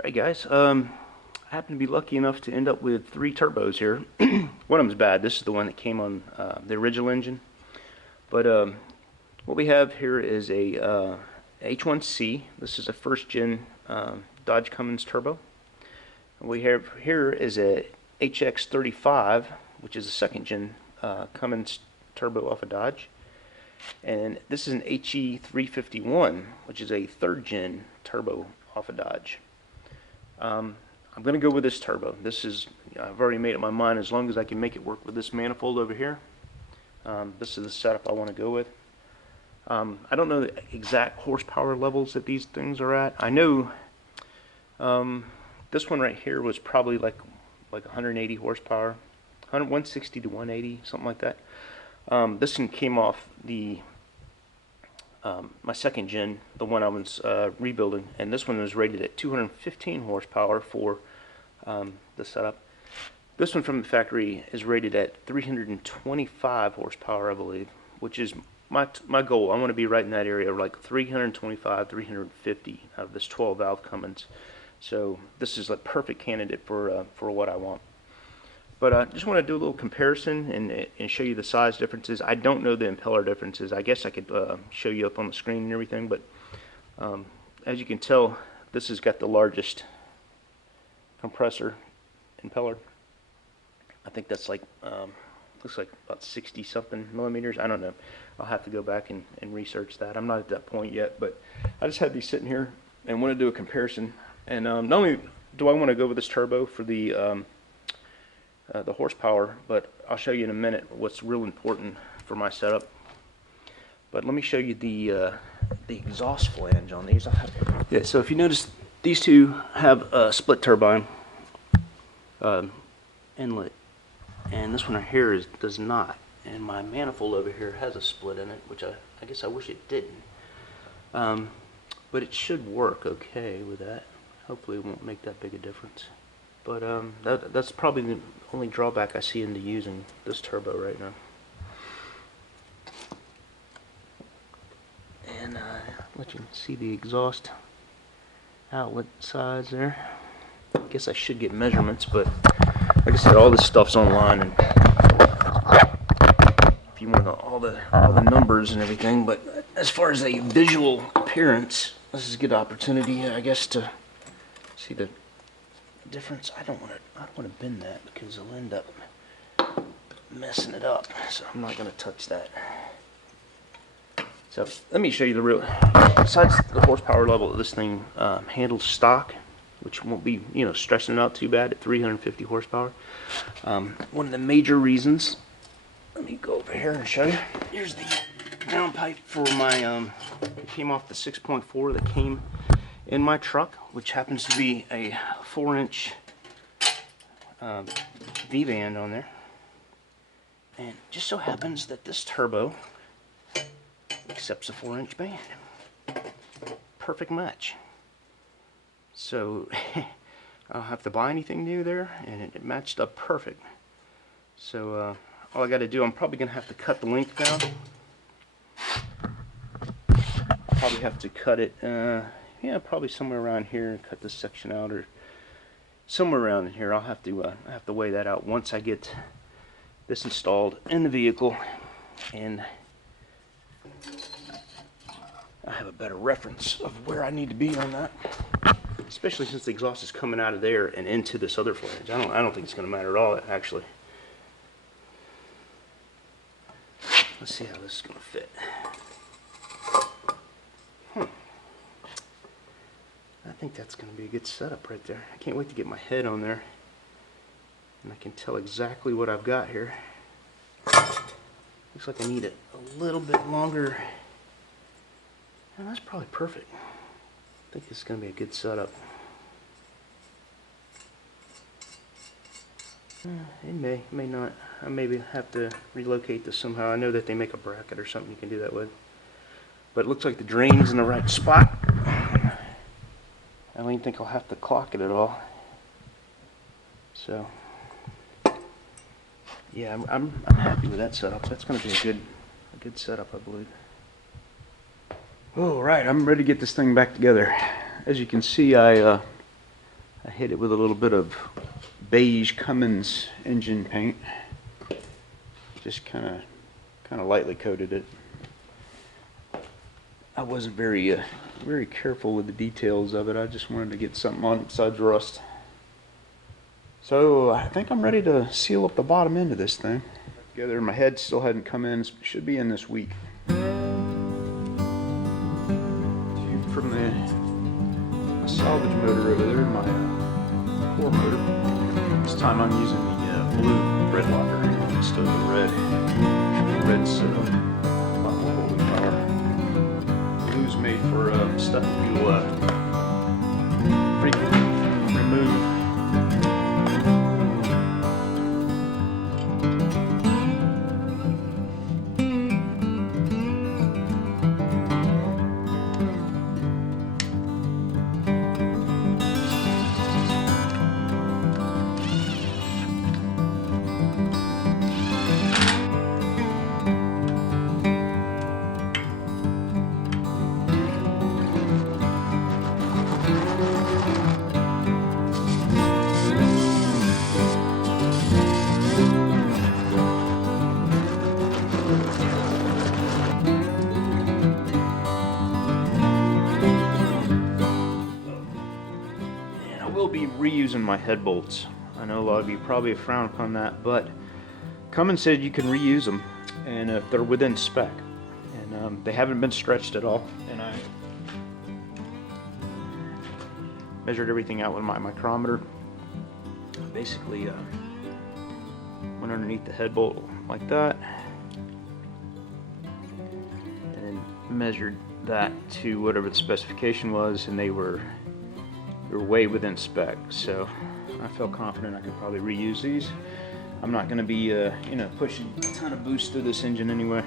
Alright guys, I happen to be lucky enough to end up with 3 turbos here. One of them's bad. This is the one that came on the original engine. But what we have here is a H1C. This is a first gen Dodge Cummins turbo. What we have here is a HX35, which is a second gen Cummins turbo off of Dodge. And this is an HE351, which is a third gen turbo off of Dodge. I'm going to go with this turbo. I've already made up my mind as long as I can make it work with this manifold over here. This is the setup I want to go with. I don't know the exact horsepower levels that these things are at. I know this one right here was probably like 180 horsepower, 160 to 180, something like that. This one came off the my second gen, the one I was rebuilding, and this one was rated at 215 horsepower for the setup. This one from the factory is rated at 325 horsepower, I believe, which is my goal. I want to be right in that area, like 325, 350 out of this 12 valve Cummins. So this is a perfect candidate for what I want. But I just want to do a little comparison and show you the size differences. I don't know the impeller differences. I guess I could show you up on the screen and everything, but as you can tell, this has got the largest compressor impeller. I think that's like, looks like about 60 something millimeters. I don't know. I'll have to go back and research that. I'm not at that point yet, but I just had these sitting here and want to do a comparison. And not only do I want to go with this turbo for the horsepower, but I'll show you in a minute what's real important for my setup. But let me show you the exhaust flange on these. Yeah, so if you notice, these two have a split turbine inlet, and this one right here does not. And my manifold over here has a split in it, which I guess I wish it didn't. But it should work okay with that. Hopefully it won't make that big a difference. But that's probably the only drawback I see into using this turbo right now. And let you see the exhaust outlet size there. I guess I should get measurements, but like I said, all this stuff's online, and if you want all the numbers and everything. But as far as a visual appearance, this is a good opportunity, I guess, to see the difference. I don't want to bend that because I'll end up messing it up, so I'm not going to touch that. So let me show you the real. Besides the horsepower level that this thing handles stock, which won't be stressing it out too bad at 350 horsepower. One of the major reasons. Let me go over here and show you. Here's the downpipe for my. It came off the 6.4 that came in my truck, which happens to be a 4-inch V-band on there. And just so happens that this turbo accepts a 4-inch band. Perfect match. So I don't have to buy anything new there, and it matched up perfect. So all I got to do, I'm probably going to have to cut the length down. I'll probably have to cut it, yeah, probably somewhere around here, and cut this section out, or somewhere around in here. I have to weigh that out once I get this installed in the vehicle, and I have a better reference of where I need to be on that. Especially since the exhaust is coming out of there and into this other flange. I don't think it's going to matter at all, actually. Let's see how this is going to fit. I think that's going to be a good setup right there. I can't wait to get my head on there, and I can tell exactly what I've got here. Looks like I need it a little bit longer. And that's probably perfect. I think this is going to be a good setup. It may not. I maybe have to relocate this somehow. I know that they make a bracket or something you can do that with. But it looks like the drain's in the right spot. I don't even think I'll have to clock it at all. So, yeah, I'm happy with that setup. That's going to be a good setup, I believe. All right, I'm ready to get this thing back together. As you can see, I I hit it with a little bit of beige Cummins engine paint. Just kind of lightly coated it. I wasn't very careful with the details of it. I just wanted to get something on besides rust. So I think I'm ready to seal up the bottom end of this thing. Together, my head still hadn't come in. Should be in this week. From the salvage motor over there, my core motor. This time I'm using the blue thread locker instead of the red. Red's a lot more holding power. Blue's made for stuff that you'll frequently remove. Be reusing my head bolts. I know a lot of you probably frown upon that, but Cummins said you can reuse them, and if they're within spec, and they haven't been stretched at all. And I measured everything out with my micrometer. Basically, went underneath the head bolt like that, and then measured that to whatever the specification was, and they were way within spec, so I felt confident I could probably reuse these. I'm not going to be, you know, pushing a ton of boost through this engine anyway.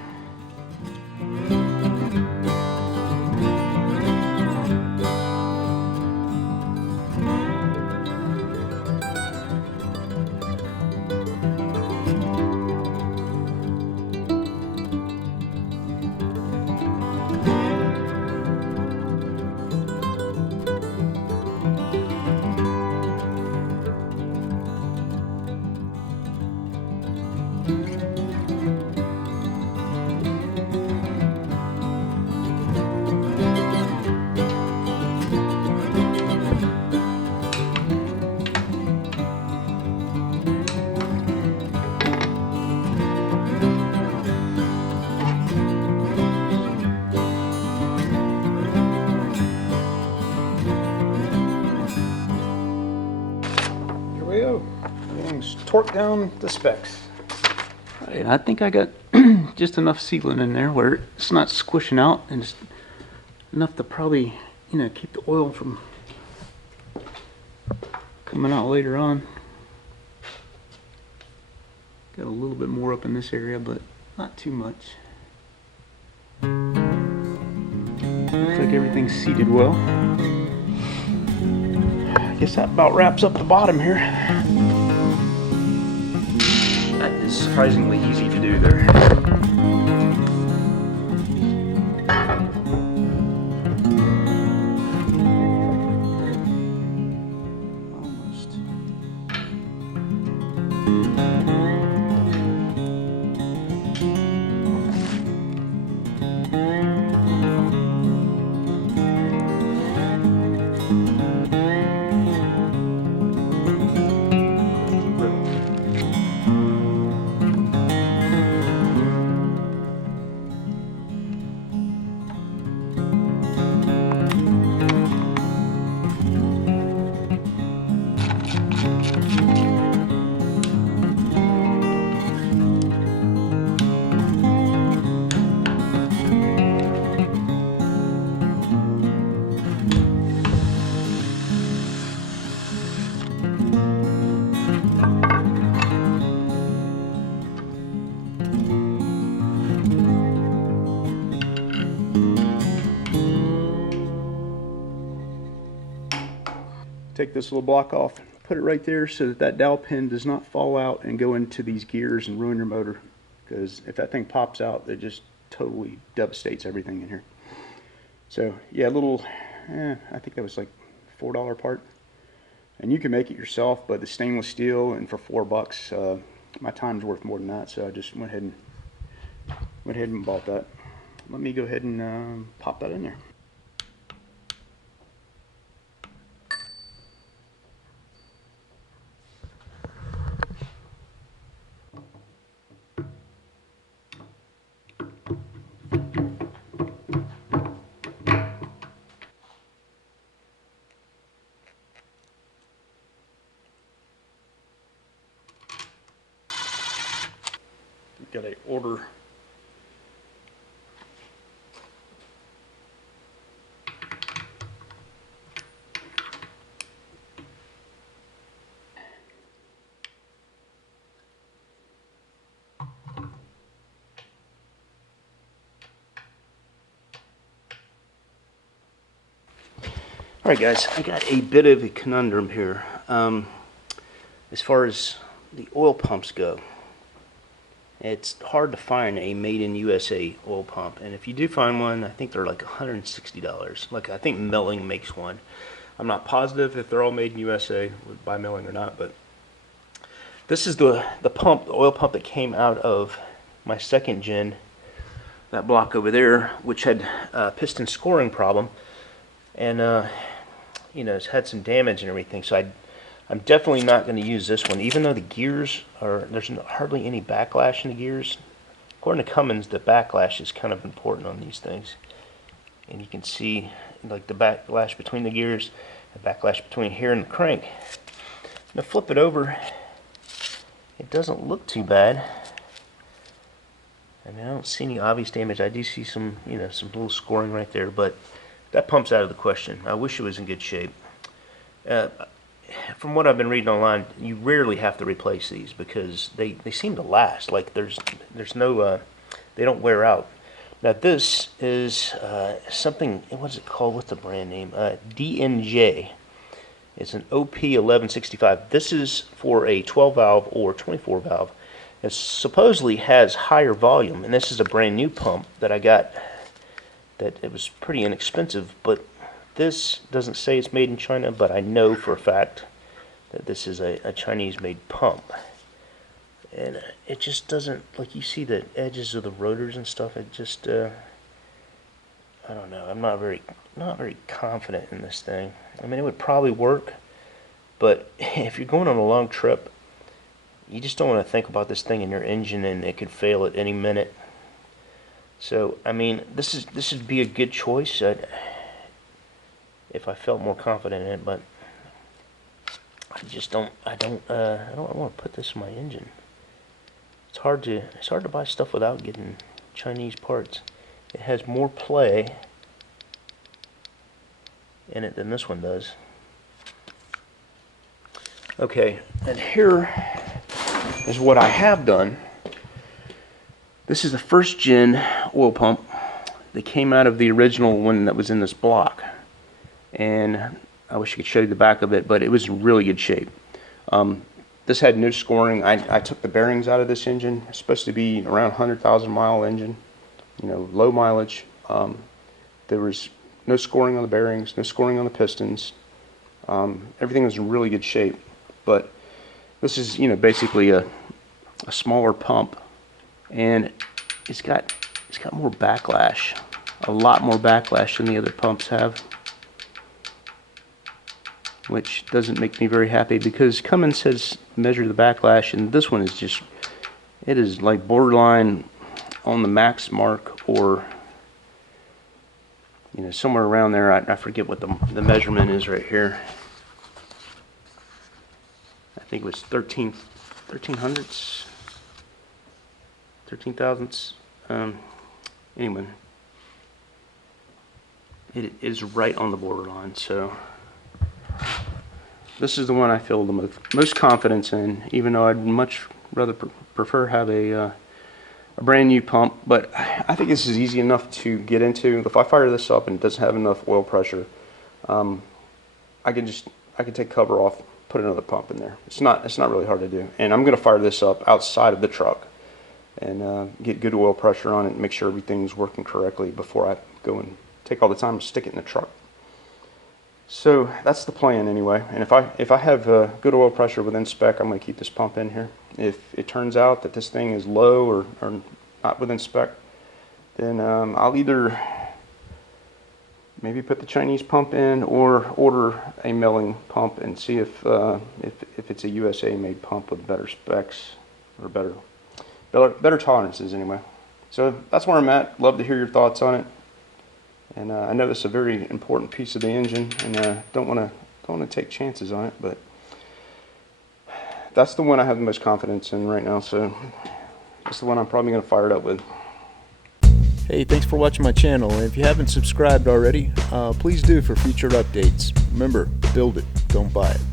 Everything's torqued down to specs. Right, I think I got just enough sealant in there where it's not squishing out, and it's enough to probably, you know, keep the oil from coming out later on. Got a little bit more up in this area, but not too much. Looks like everything's seated well. I guess that about wraps up the bottom here. That is surprisingly easy to do there. Almost. Take this little block off, put it right there so that that dowel pin does not fall out and go into these gears and ruin your motor, because if that thing pops out, it just totally devastates everything in here. So yeah, a little, I think that was like $4 part, And you can make it yourself, but the stainless steel, and for $4, my time's worth more than that, so I just went ahead and bought that. Let me go ahead and pop that in there. Got a order. Alright guys, I got a bit of a conundrum here. As far as the oil pumps go, it's hard to find a made in USA oil pump, and if you do find one, I think they're like $160. Like, I think Milling makes one. I'm not positive if they're all made in USA by Milling or not, but this is the pump, the oil pump that came out of my second gen, that block over there, which had a piston scoring problem, and you know, it's had some damage and everything. So I'm definitely not going to use this one, even though the gears are, there's hardly any backlash in the gears. According to Cummins, the backlash is kind of important on these things, and you can see like the backlash between the gears, the backlash between here and the crank. Now flip it over, it doesn't look too bad. I mean, I don't see any obvious damage. I do see some, you know, some little scoring right there, but that pump's out of the question. I wish it was in good shape. From what I've been reading online, you rarely have to replace these because they seem to last. Like there's no, they don't wear out. Now this is something, what's it called? What's the brand name? DNJ. It's an OP1165. This is for a 12 valve or 24 valve. It supposedly has higher volume, and this is a brand new pump that I got. That it was pretty inexpensive, but this doesn't say it's made in China, but I know for a fact that this is a Chinese-made pump. And it just doesn't, like, you see the edges of the rotors and stuff, it just, I don't know, I'm not very confident in this thing. I mean, it would probably work, but if you're going on a long trip, you just don't want to think about this thing in your engine, and it could fail at any minute. So, I mean, this would be a good choice if I felt more confident in it, but I just don't. I don't want to put this in my engine. It's hard to buy stuff without getting Chinese parts. It has more play in it than this one does. Okay, and here is what I have done. This is the first gen oil pump that came out of the original one that was in this block, and I wish I could show you the back of it, but it was in really good shape. This had no scoring. I took the bearings out of this engine. It's supposed to be around 100,000 mile engine, you know, low mileage. There was no scoring on the bearings, no scoring on the pistons. Everything was in really good shape, but this is, you know, basically a smaller pump. And it's got more backlash, a lot more backlash than the other pumps have, which doesn't make me very happy because Cummins says measure the backlash, and this one is just, it is like borderline on the max mark, or you know, somewhere around there. I forget what the measurement is right here. I think it was 13 hundredths. 13 thousandths. Anyway, it is right on the borderline. So this is the one I feel the most confidence in, even though I'd much rather prefer have a brand new pump. But I think this is easy enough to get into. If I fire this up and it doesn't have enough oil pressure, I can take cover off, put another pump in there. It's not really hard to do. And I'm going to fire this up outside of the truck and get good oil pressure on it and make sure everything's working correctly before I go and take all the time to stick it in the truck. So that's the plan anyway. And if I have good oil pressure within spec, I'm going to keep this pump in here. If it turns out that this thing is low or not within spec, then I'll either maybe put the Chinese pump in or order a milling pump and see if it's a USA made pump with better specs or better tolerances anyway. So that's where I'm at. Love to hear your thoughts on it. And I know this is a very important piece of the engine, and don't want to take chances on it, but that's the one I have the most confidence in right now. So that's the one I'm probably going to fire it up with. Hey, thanks for watching my channel, and if you haven't subscribed already, please do for future updates. Remember, build it, don't buy it.